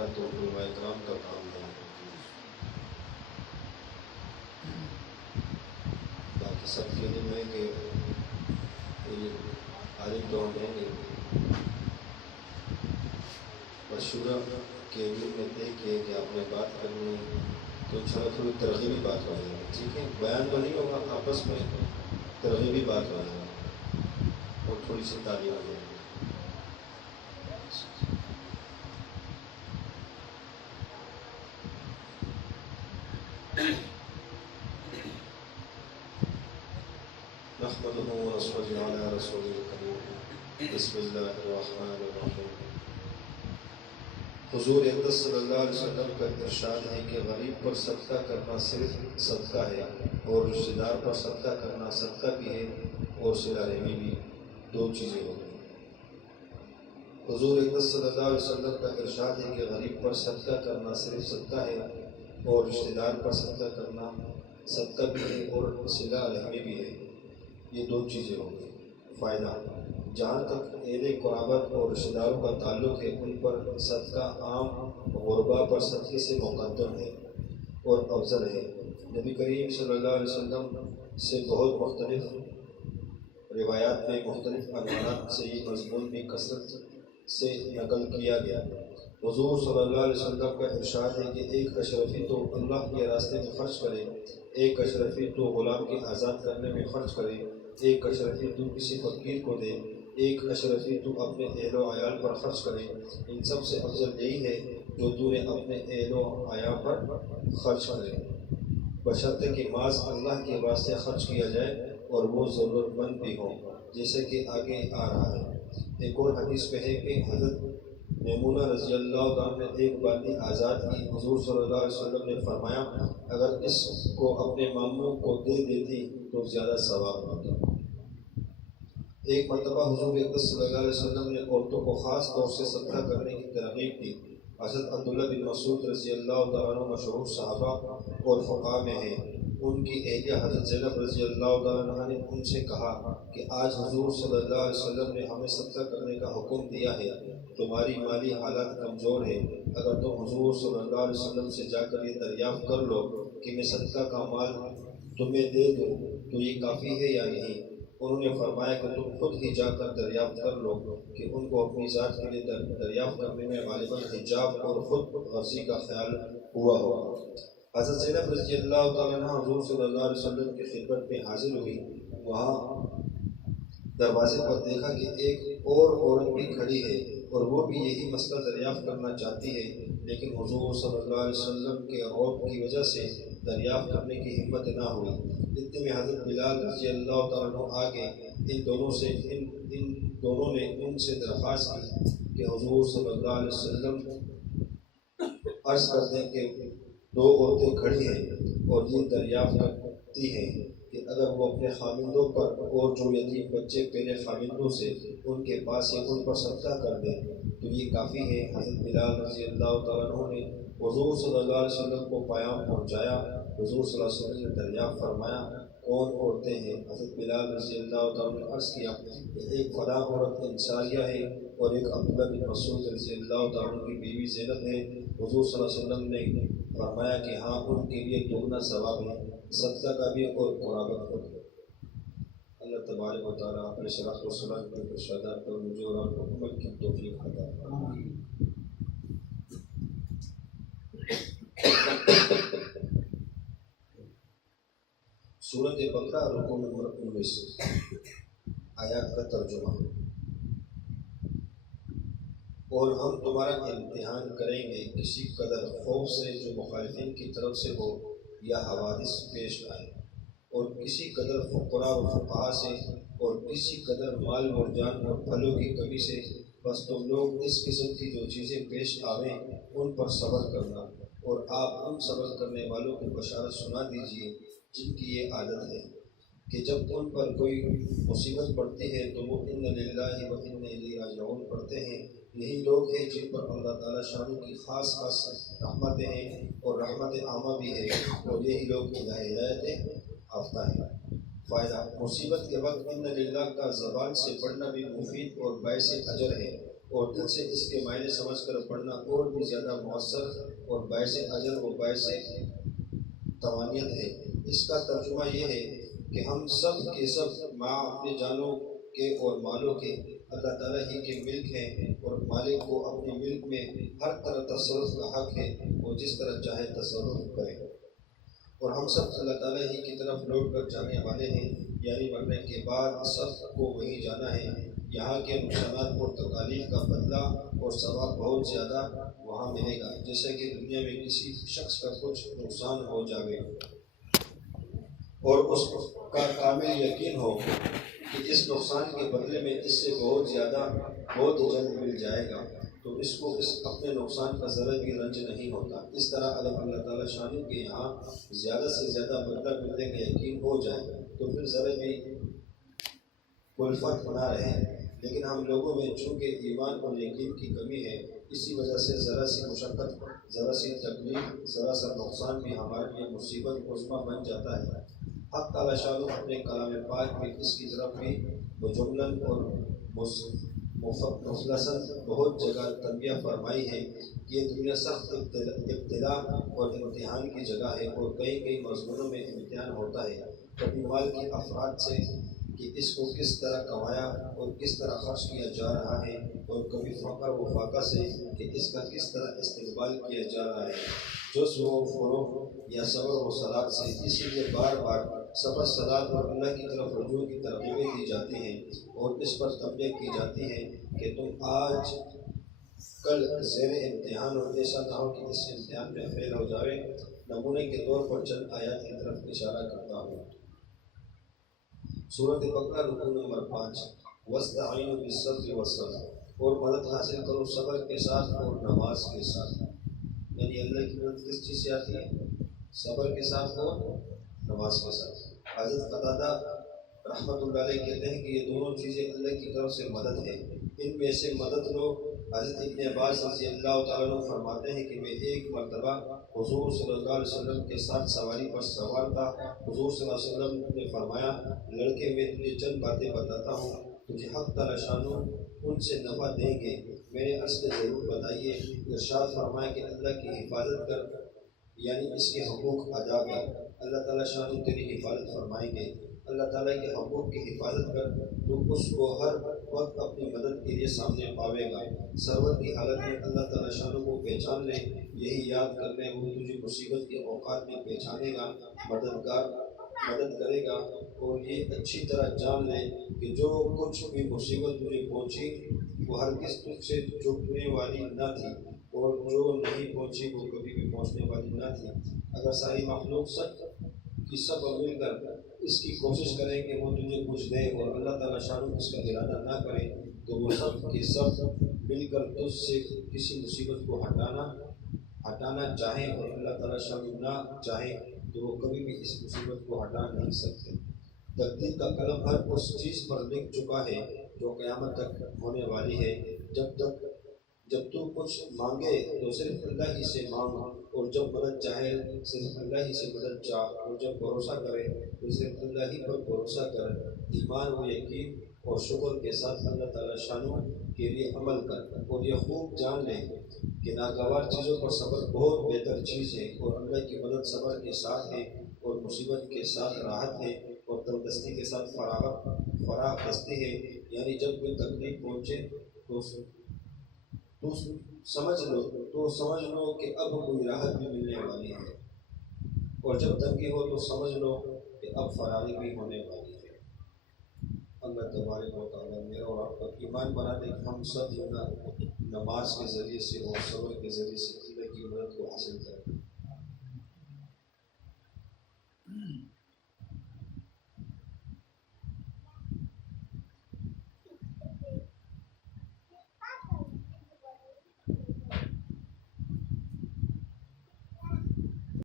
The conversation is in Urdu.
کرنا تو علماء کرام کا کام نہیں ہوتی. باقی سب کے علم ہے کہ عالم تو ہیں نہیں. مشورہ کے علم میں طے کیے کہ آپ نے بات کرنی تو انشاءاللہ تھوڑی ترغیبی بات ہو جائے گی. ٹھیک ہے، بیان تو نہیں ہوگا، آپس میں ترغیبی بات ہو جائے گی اور تھوڑی سی تعلیم ہو جائے گی. نحمده ونصلي على رسوله الكريم. بسم الله الرحمن الرحيم. حضور اقدس صلی اللہ علیہ وسلم کا ارشاد ہے کہ غریب پر صدقہ کرنا صرف صدقہ ہے اور رشتہ دار پر صدقہ کرنا صدقہ بھی ہے اور صلہ رحمی بھی. دو چیزیں ہو گئی. حضور اقدس صلی اللہ علیہ وسلم کا ارشاد ہے کہ غریب پر صدقہ کرنا صرف صدقہ ہے اور رشتہ دار پر صدقہ کرنا صدقہ بھی ہے اور صلہ رحمی بھی ہے. یہ دو چیزیں ہو گئی. فائدہ: جہاں تک اہل قرابت اور رشتہ داروں کا تعلق ہے ان پر صدقہ عام غربا پر صدقے سے مقدم ہے اور افضل ہے. نبی کریم صلی اللہ علیہ وسلم سے بہت مختلف روایات میں مختلف عنوانات سے یہ مضمون بھی کثرت سے نقل کیا گیا. حضور صلی اللہ علیہ وسلم کا ارشاد ہے کہ ایک اشرفی تو اللہ کے راستے میں خرچ کرے، ایک اشرفی تو غلام کے آزاد کرنے میں خرچ کرے، ایک اشرفی تو کسی فقیر کو دے، ایک اشرفی تو اپنے اہل و عیال پر خرچ کرے. ان سب سے افضل یہی ہے جو تو نے اپنے اہل و عیال پر خرچ کرے، بشرطے کہ ماذ اللہ کے واسطے خرچ کیا جائے اور وہ ضرورت مند بھی ہو، جیسے کہ آگے آ رہا ہے. ایک اور حدیث میں ہے کہ حضرت میمونہ رضی اللہ عنہ نے ایک باندی آزاد کی. حضور صلی اللہ علیہ وسلم نے فرمایا اگر اس کو اپنے ماموں کو دے دیتی تو زیادہ ثواب ہوتا. ایک مرتبہ حضور اقدس صلی اللہ علیہ وسلم نے عورتوں کو خاص طور سے صدقہ کرنے کی ترغیب دی. حضرت عبداللہ بن مسعود رضی اللہ تعالیٰ عنہ مشہور صحابہ اور فقہاء میں ہیں. ان کی اہلیہ حضرت زینب رضی اللہ تعالیٰ عنہ نے ان سے کہا کہ آج حضور صلی اللہ علیہ وسلم نے ہمیں صدقہ کرنے کا حکم دیا ہے. تمہاری مالی حالت کمزور ہے، اگر تم حضور صلی اللہ علیہ وسلم سے جا کر یہ دریافت کر لو کہ میں صدقہ کا مال تمہیں دے دوں تو یہ کافی ہے یا نہیں. انہوں نے فرمایا کہ تم خود ہی جا کر دریافت کر لو کہ ان کو اپنی ذات کے لیے دریافت کرنے میں غالباً حجاب اور خود غرضی کا خیال ہوا ہوگا. حضرت زینب رضی اللہ تعالیٰ عنہ حضور صلی اللہ علیہ وسلم کی خدمت میں حاضر ہوئی. وہاں دروازے پر دیکھا کہ ایک اور عورت بھی کھڑی ہے اور وہ بھی یہی مسئلہ دریافت کرنا چاہتی ہے، لیکن حضور صلی اللہ علیہ وسلم کے رعب کی وجہ سے دریافت کرنے کی ہمت نہ ہوئی. اتنے میں حضرت بلال رضی اللہ تعالیٰ عنہ آگے ان دونوں نے ان سے درخواست کی کہ حضور صلی اللہ علیہ وسلم عرض کر دیں کہ دو عورتیں کھڑی ہیں اور یہ دریافت کرتی ہیں کہ اگر وہ اپنے خامندوں پر اور جو یتیم بچے پہلے خامندوں سے ان کے پاس ہے ان پر صدقہ کر دیں تو یہ کافی ہے. حضرت بلال رضی اللہ تعالیٰ عنہ نے حضور صلی اللہ علیہ وسلم کو پیام پہنچایا. حضور صلی اللہ علیہ وسلم نے دریافت فرمایا کون عورتیں ہیں؟ حضرت بلال رضی اللہ تعالیٰ نے عرض کیا کہ ایک فلاں عورت انصاریہ ہے اور ایک عبداللہ بن مسعود رضی اللہ تعالیٰ کی بیوی زینب ہے. حضور صلی اللہ علیہ وسلم نے فرمایا کہ ہاں ان کے لیے دگنا ثواب ہے، صدقہ کا بھی اور قرابت کا بھی. اللہ تبارک و تعالیٰ اپنے صلاح و سلام کے ارشادات پر مجھے اور آپ کو عمل کی توفیق عطا فرمائے. سورۃ بقرہ رکوع نمبر 19 آیات کا ترجمہ. اور ہم تمہارا امتحان کریں گے کسی قدر خوف سے جو مخالفین کی طرف سے ہو یا حوادث پیش آئے، اور کسی قدر فقراء و فقہاء سے، اور کسی قدر مال اور جان اور پھلوں کی کمی سے. بس تم لوگ اس قسم کی جو چیزیں پیش آویں ان پر صبر کرنا، اور آپ ان صبر کرنے والوں کو بشارت سنا دیجیے جن کی یہ عادت ہے کہ جب ان پر کوئی مصیبت پڑتی ہے تو وہ ان للہ و انا الیہ راجعون پڑھتے ہیں. یہی لوگ ہیں جن پر اللہ تعالیٰ شانوں کی خاص رحمتیں ہیں اور رحمت عامہ بھی ہے، اور یہی لوگ ہدایت یافتہ ہیں. فائدہ: مصیبت کے وقت ان للہ کا زبان سے پڑھنا بھی مفید اور باعث اجر ہے. اور دل سے اس کے معنی سمجھ کر پڑھنا اور بھی زیادہ مؤثر اور باعث اجر و باعث توانیت ہے۔ اس کا ترجمہ یہ ہے کہ ہم سب کے سب ماں اپنے جانوں کے اور مالوں کے اللہ تعالیٰ ہی کے ملک ہیں، اور مالک کو اپنے ملک میں ہر طرح تصرف کا حق ہے، اور جس طرح چاہے تصرف کرے، اور ہم سب اللہ تعالیٰ ہی کی طرف لوٹ کر جانے والے ہیں، یعنی مرنے کے بعد سب کو وہیں جانا ہے۔ یہاں کے نقصانات اور تکالیف کا بدلہ اور ثواب بہت زیادہ وہاں ملے گا، جیسے کہ دنیا میں کسی شخص کا کچھ نقصان ہو جاوے اور اس کا کامل یقین ہو کہ اس نقصان کے بدلے میں اس سے بہت زیادہ بہت جلد مل جائے گا، تو اس کو اپنے نقصان کا ذرا بھی رنج نہیں ہوتا۔ اس طرح اگر اللہ تعالیٰ شان کے یہاں زیادہ سے زیادہ بدلہ ملنے کا یقین ہو جائے تو پھر ذرا بھی الفت نہ رہے، لیکن ہم لوگوں میں چونکہ ایمان اور یقین کی کمی ہے، اسی وجہ سے ذرا سی مشقت، ذرا سی تکلیف، ذرا سا نقصان بھی ہمارے لیے مصیبت عظمیٰ بن جاتا ہے۔ حق تعالیٰ شان اپنے کلام پاک میں اس کی طرف بھی مجملاً اور مفصلاً بہت جگہ تنبیہ فرمائی ہے کہ یہ دنیا سخت ابتلا اور امتحان کی جگہ ہے، اور کئی مضمونوں میں امتحان ہوتا ہے، کبھی مال کے افراد سے کہ اس کو کس طرح کمایا اور کس طرح خرچ کیا جا رہا ہے، اور کبھی فقر و فاقہ سے کہ اس کا کس طرح استقبال کیا جا رہا ہے، جزو و فروغ یا صبر و صلات سے۔ اسی لیے بار بار صبر، صلات اور اللہ کی طرف رجوع کی ترغیبیں دی جاتی ہیں، اور اس پر تنبیہ کی جاتی ہے کہ تم آج کل زیر امتحان، اور ایسا نہ ہو کہ اس امتحان میں فیل ہو جاوے۔ نمونے کے طور پر چند آیات کی طرف اشارہ کرتا ہوں۔ سورۃ بقرہ رکوع نمبر 5، وَاسْتَعِینُوا بِالصَّبْرِ وَالصَّلَاةِ، اور مدد حاصل کرو صبر کے ساتھ اور نماز کے ساتھ۔ یعنی اللہ کی مدد کس چیز سے آتی ہے؟ صبر کے ساتھ اور نماز کے ساتھ۔ حضرت قتادہ رحمۃ اللہ علیہ کہتے ہیں کہ یہ دونوں چیزیں اللہ کی طرف سے مدد ہے، ان میں سے مدد لو۔ حضرت ابن عباس رضی اللہ تعالیٰ عنہ فرماتے ہیں کہ میں ایک مرتبہ حضور صلی اللہ علیہ وسلم کے ساتھ سواری پر سوار تھا۔ حضور صلی اللہ علیہ وسلم نے فرمایا، لڑکے میں تجھے چند باتیں بتاتا ہوں، تجھے حق تعالیٰ شانو ان سے نفع دیں گے۔ میں نے عرض کیا ضرور بتائیے۔ ارشاد فرمایا کہ اللہ کی حفاظت کر، یعنی اس کے حقوق ادا کر، اللہ تعالیٰ شانو تیری حفاظت فرمائیں گے۔ اللہ تعالیٰ کے حقوق کی حفاظت کر تو اس کو ہر وقت اپنی مدد کے لیے سامنے پاوے گا۔ سرور کی حالت میں اللہ تعالیٰ شانو کو پہچان لے، یہی یاد کر لے، وہ تجھے مصیبت کے اوقات میں پہچانے گا، مدد کرے گا۔ اور یہ اچھی طرح جان لے کہ جو کچھ بھی مصیبت تجھے پہنچی وہ ہرگز تجھ سے چھپنے والی نہ تھی، اور جو نہیں پہنچی وہ کبھی بھی پہنچنے والی نہ تھی۔ اگر ساری مخلوق سب کی سب مل کر اس کی کوشش کریں کہ وہ تجھے کچھ دے، اور اللہ تعالیٰ شان اس کا ارادہ نہ کرے، تو وہ سب کے سب مل کر تجھ سے کسی مصیبت کو ہٹانا چاہیں، اور اللہ تعالیٰ شان نہ چاہیں تو وہ کبھی بھی اس مصیبت کو ہٹا نہیں سکتے۔ تقدیر کا قلم ہر اس چیز پر لکھ چکا ہے جو قیامت تک ہونے والی ہے۔ جب تو کچھ مانگے تو صرف اللہ ہی سے مانگ، اور جب مدد چاہے صرف اللہ ہی سے مدد چاہ، اور جب بھروسہ کرے تو صرف اللہ ہی پر بھروسہ کر۔ ایمان و یقین اور شکر کے ساتھ اللہ تعالیٰ شانوں کے لیے عمل کر، اور یہ خوب جان لے کہ ناگوار چیزوں پر صبر بہت بہتر چیز ہے، اور اللہ کی مدد صبر کے ساتھ ہے، اور مصیبت کے ساتھ راحت ہے، اور تندرستی کے ساتھ فراغ دستی ہے۔ یعنی جب کوئی تکلیف پہنچے تو سمجھ لو کہ اب کوئی راحت بھی ملنے والی ہے، اور جب تنگی ہو تو سمجھ لو کہ اب فراغی بھی ہونے والی ہے۔ اللہ تبارک و تعالیٰ میرا اور آپ کا ایمان بنا دے کہ ہم سب نماز کے ذریعے سے اور صبر کے ذریعے سے اللہ کی مدد کو حاصل کریں۔